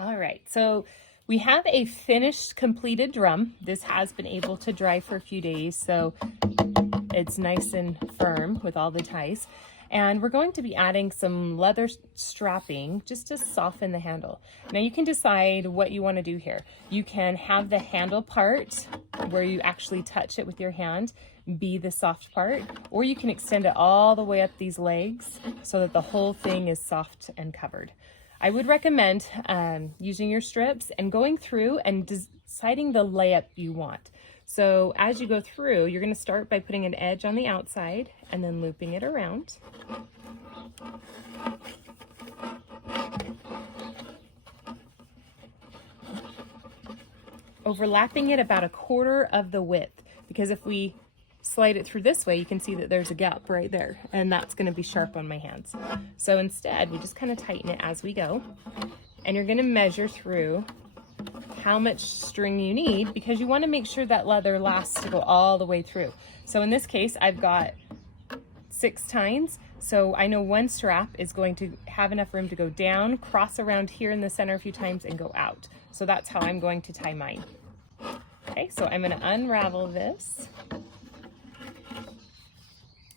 All right, so we have a finished completed drum. This has been able to dry for a few days, so it's nice and firm with all the ties. And we're going to be adding some leather strapping just to soften the handle. Now you can decide what you want to do here. You can have the handle part where you actually touch it with your hand be the soft part, or you can extend it all the way up these legs so that the whole thing is soft and covered. I would recommend using your strips and going through and deciding the layup you want. So as you go through, you're going to start by putting an edge on the outside and then looping it around. Overlapping it about 1/4 of the width, because if we slide it through this way, you can see that there's a gap right there, and that's going to be sharp on my hands. So instead, we just kind of tighten it as we go, and you're going to measure through how much string you need, because you want to make sure that leather lasts to go all the way through. So in this case, I've got 6 tines, so I know one strap is going to have enough room to go down, cross around here in the center a few times, and go out. So that's how I'm going to tie mine. Okay, so I'm going to unravel this,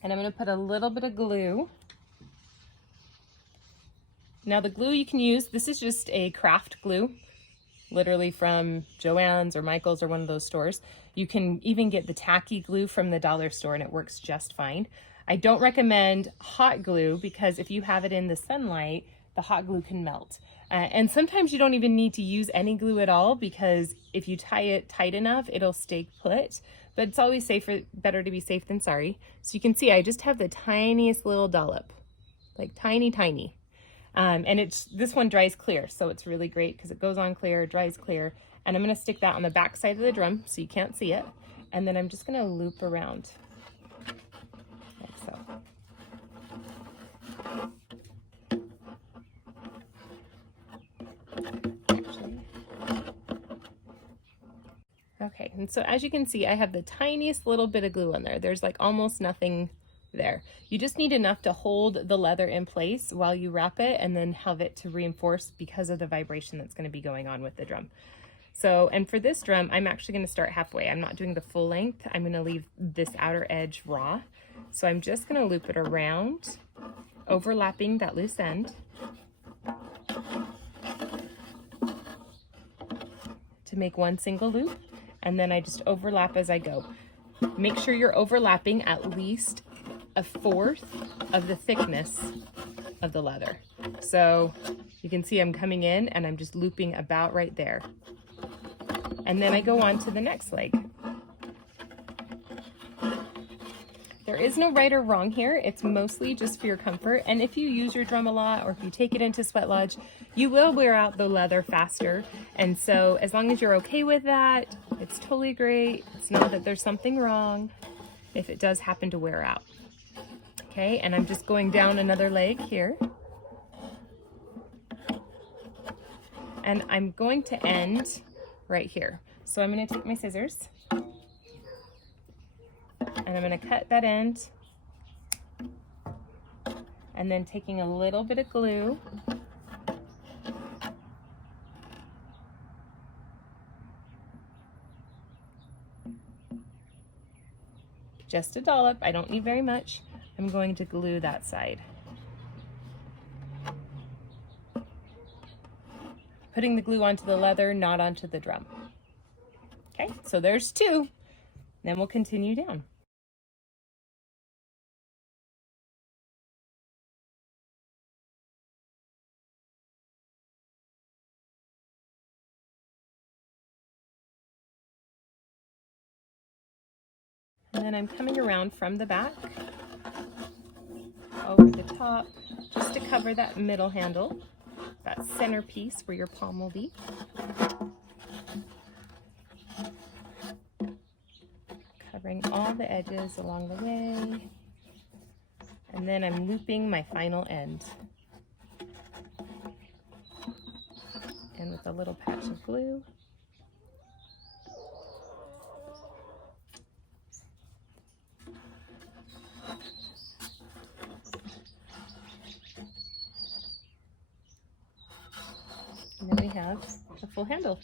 and I'm going to put a little bit of glue. Now the glue you can use, this is just a craft glue, literally from Joann's or Michael's or one of those stores. You can even get the tacky glue from the dollar store and it works just fine. I don't recommend hot glue because if you have it in the sunlight, the hot glue can melt. And sometimes you don't even need to use any glue at all, because if you tie it tight enough, it'll stay put. But it's always better to be safe than sorry. So you can see I just have the tiniest little dollop, like tiny. And this one dries clear, so it's really great because it goes on clear, dries clear. And I'm going to stick that on the back side of the drum so you can't see it. And then I'm just going to loop around like so. Okay, and so as you can see, I have the tiniest little bit of glue on there. There's like almost nothing there. You just need enough to hold the leather in place while you wrap it, and then have it to reinforce because of the vibration that's going to be going on with the drum. So, and for this drum, I'm actually going to start halfway. I'm not doing the full length. I'm going to leave this outer edge raw. So I'm just going to loop it around, overlapping that loose end to make one single loop. And then I just overlap as I go. Make sure you're overlapping at least 1/4 of the thickness of the leather. So you can see I'm coming in and I'm just looping about right there. And then I go on to the next leg. There is no right or wrong here. It's mostly just for your comfort. And if you use your drum a lot, or if you take it into sweat lodge, you will wear out the leather faster. And so as long as you're okay with that, it's totally great. It's not that there's something wrong if it does happen to wear out. Okay, and I'm just going down another leg here. And I'm going to end right here. So I'm going to take my scissors and I'm going to cut that end, and then taking a little bit of glue, just a dollop, I don't need very much, I'm going to glue that side. Putting the glue onto the leather, not onto the drum. Okay, so there's 2. Then we'll continue down. And then I'm coming around from the back over the top just to cover that middle handle, that center piece where your palm will be. Covering all the edges along the way. And then I'm looping my final end. And with a little patch of glue. And then we have a full handle.